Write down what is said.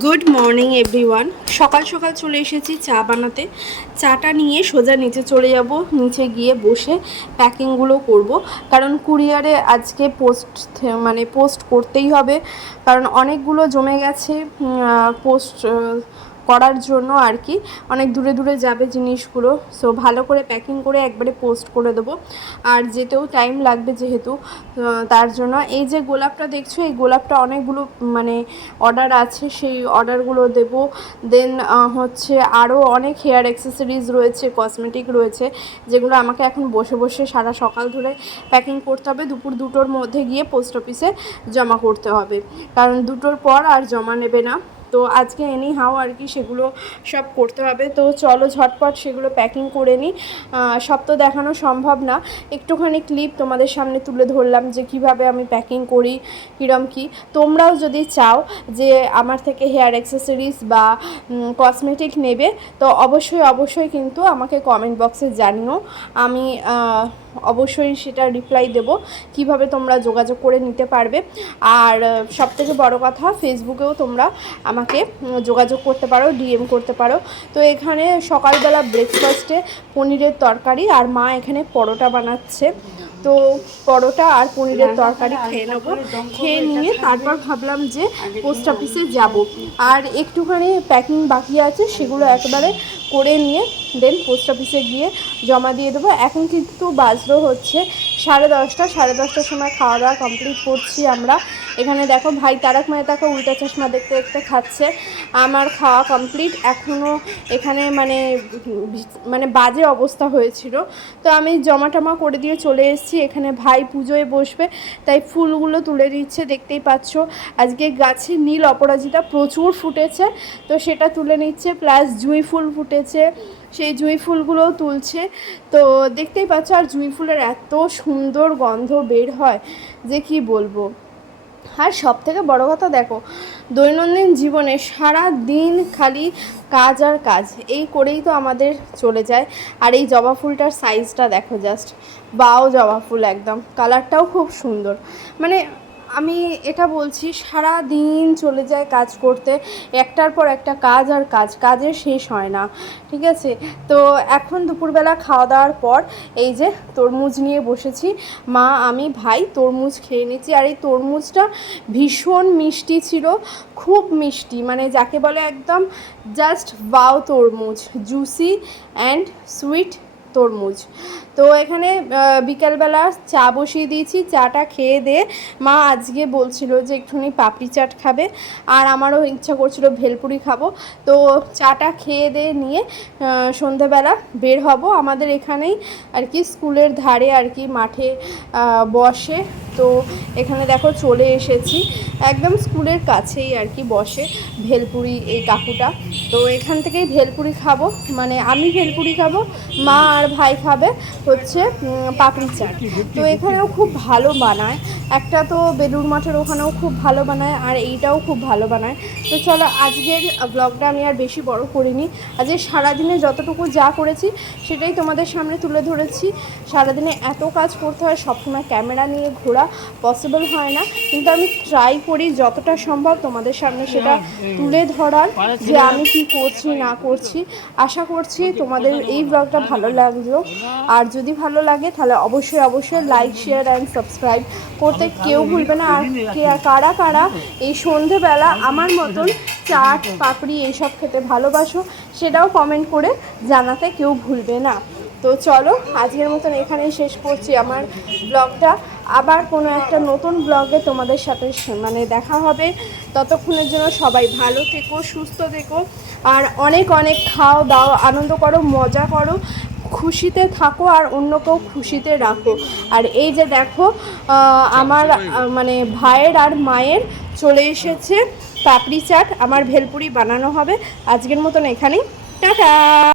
Good morning everyone সকাল সকাল চলে এসেছি চা বানাতে। চাটা নিয়ে সোজা নিচে চলে যাব। নিচে গিয়ে বসে প্যাকিংগুলো করব। কারণ কুরিয়ারে আজকে পোস্ট মানে পোস্ট করতেই হবে। কারণ অনেকগুলো জমে গেছে পোস্ট করার জন্য আর কি। অনেক দূরে দূরে যাবে জিনিসগুলো। সো ভালো করে প্যাকিং করে একবারে পোস্ট করে দেবো। আর যেতেও টাইম লাগবে যেহেতু তার জন্য। এই যে গোলাপটা দেখছ, এই গোলাপটা অনেকগুলো মানে অর্ডার আছে। সেই অর্ডারগুলো দেবো। দেন হচ্ছে আরও অনেক হেয়ার অ্যাক্সেসরিজ রয়েছে কসমেটিক রয়েছে, যেগুলো আমাকে এখন বসে বসে সারা সকাল ধরে প্যাকিং করতে হবে। দুপুর দুটোর মধ্যে গিয়ে পোস্ট অফিসে জমা করতে হবে। কারণ দুটোর পর আর জমা নেবে না। তো আজকে এনি হাও আর কি সেগুলো সব করতে হবে। তো চলো ঝটপট সেগুলো প্যাকিং করে নিই। সব তো দেখানো সম্ভব না। একটুখানি ক্লিপ তোমাদের সামনে তুলে ধরলাম যে কীভাবে আমি প্যাকিং করি, কীরম কী। তোমরাও যদি চাও যে আমার থেকে হেয়ার অ্যাক্সেসরিজ বা কসমেটিক নেবে, তো অবশ্যই অবশ্যই কিন্তু আমাকে কমেন্ট বক্সে জানিও। আমি অবশ্যই সেটা রিপ্লাই দেব কীভাবে তোমরা যোগাযোগ করে নিতে পারবে। আর, সব থেকে বড় কথা ফেসবুকেও তোমরা আমাকে উম, যোগাযোগ করতে পারো ডিএম করতে পারো। তো এখানে সকালবেলা ব্রেকফাস্টে পনিরের তরকারি আর মা এখানে পরোটা বানাচ্ছে। তো পরোটা আর পনিরের তরকারি খেয়ে নেব। খেয়ে নিয়ে তারপর ভাবলাম যে পোস্ট অফিসে যাব। আর একটুখানি প্যাকিং বাকি আছে সেগুলো একেবারে করে নিয়ে দেন পোস্ট অফিসে গিয়ে জমা দিয়ে দেবো। এখন কিন্তু বাজলো হচ্ছে সাড়ে দশটা, সাড়ে দশটার সময় খাওয়া দাওয়া কমপ্লিট করছি আমরা। এখানে দেখো ভাই তারক মেহতাকে উল্টা চশমা দেখতে দেখতে খাচ্ছে। আমার খাওয়া কমপ্লিট এখনও এখানে মানে মানে বাজে অবস্থা হয়েছিল। তো আমি জমা টমা করে দিয়ে চলে এসেছি। এখানে ভাই পুজোয় বসবে, তাই ফুলগুলো তুলে দিচ্ছে, দেখতেই পাচ্ছ। আজকে গাছে নীল অপরাজিতা প্রচুর ফুটেছে, তো সেটা তুলে নিচ্ছে, প্লাস জুঁই ফুল ফুটেছে। সেই জুঁই ফুলগুলোও তুলছে। তো দেখতেই পাচ্ছ, আর জুঁই ফুলের এত সুন্দর গন্ধ বের হয়, যে কি বলব। আর সব থেকে বড় কথা দেখো, দৈনন্দিন জীবনে সারা দিন খালি কাজ আর কাজ, এই করেই তো আমাদের চলে যায়। আর এই জবা ফুলটার সাইজটা দেখো জাস্ট বাও জবা ফুল একদম কালারটাও খুব সুন্দর। মানে আমি এটা বলছি সারা দিন চলে যায় কাজ করতে, একটার পর একটা কাজ আর কাজ, কাজের শেষ হয় না, ঠিক আছে? তো এখন দুপুরবেলা খাওয়া দাওয়ার পর এই যে তরমুজ নিয়ে বসেছি, মা, আমি, ভাই তরমুজ খেয়ে নিচ্ছি। আর এই তরমুজটা ভীষণ মিষ্টি ছিল, খুব মিষ্টি মানে যাকে বলে একদম জাস্ট বাও তরমুজ জুসি অ্যান্ড সুইট তরমুজ। তো এখানে বিকালবেলা চা বসিয়ে দিয়েছি, চাটা খেয়ে দিয়ে মা আজকে বলছিল যে একটুখানি পাপড়ি চাট খাবে, আর আমারও ইচ্ছা করছিল ভেলপুরি খাব। তো চাটা খেয়ে দিয়ে নিয়ে সন্ধেবেলা বের হব। আমাদের এখানেই আর কি, স্কুলের ধারে আর কি, মাঠে বসে। তো এখানে দেখো চলে এসেছি। একদম স্কুলের কাছেই আর কি বসে ভেলপুরি এই কাকুটা। তো এখান থেকেই ভেলপুরি খাব। মানে আমি ভেলপুরি খাব, মা আর ভাই খাবে হচ্ছে পাপড়ি চাট। তো এখানেও খুব ভালো বানায়। একটা তো বেলুর মাঠের ওখানেও খুব ভালো বানায় আর এইটাও খুব ভালো বানায়। তো চলো আজকের ব্লগটা আমি আর বেশি বড় করিনি। আজকে সারাদিনে যতটুকু যা করেছি সেটাই তোমাদের সামনে তুলে ধরেছি। সারাদিনে এত কাজ করতে হয়, সবসময় ক্যামেরা নিয়ে ঘোরা। পসিবল হয় না। কিন্তু আমি ট্রাই করি যতটা সম্ভব তোমাদের সামনে সেটা তুলে ধরার যে আমি কি করছি না করছি। আশা করছি তোমাদের এই ব্লগটা ভালো লাগল। আর যদি ভালো লাগে তাহলে অবশ্যই অবশ্যই লাইক শেয়ার অ্যান্ড সাবস্ক্রাইব করতে কেউ ভুলবে না। আর কে- কারা কারা এই সন্ধেবেলা আমার মতন চাট পাপড়ি এইসব খেতে ভালোবাসো সেটাও কমেন্ট করে জানাতে কেউ ভুলবে না। তো চলো আজকের মতন এখানেই শেষ করছি আমার ব্লগটা। আবার কোনো একটা নতুন ব্লগে তোমাদের সাথে মানে দেখা হবে। ততক্ষণের জন্য সবাই ভালো থেকো সুস্থ থেকো। আর অনেক অনেক খাও দাও আনন্দ করো মজা করো খুশিতে থাকো আর অন্যকেও খুশিতে রাখো। আর এই যে দেখো আমার মানে ভাইয়ের আর মায়ের চলে এসেছে পাপড়ি চাট। আমার ভেলপুরি বানানো হবে। আজকের মতন এখানেই। টাটা!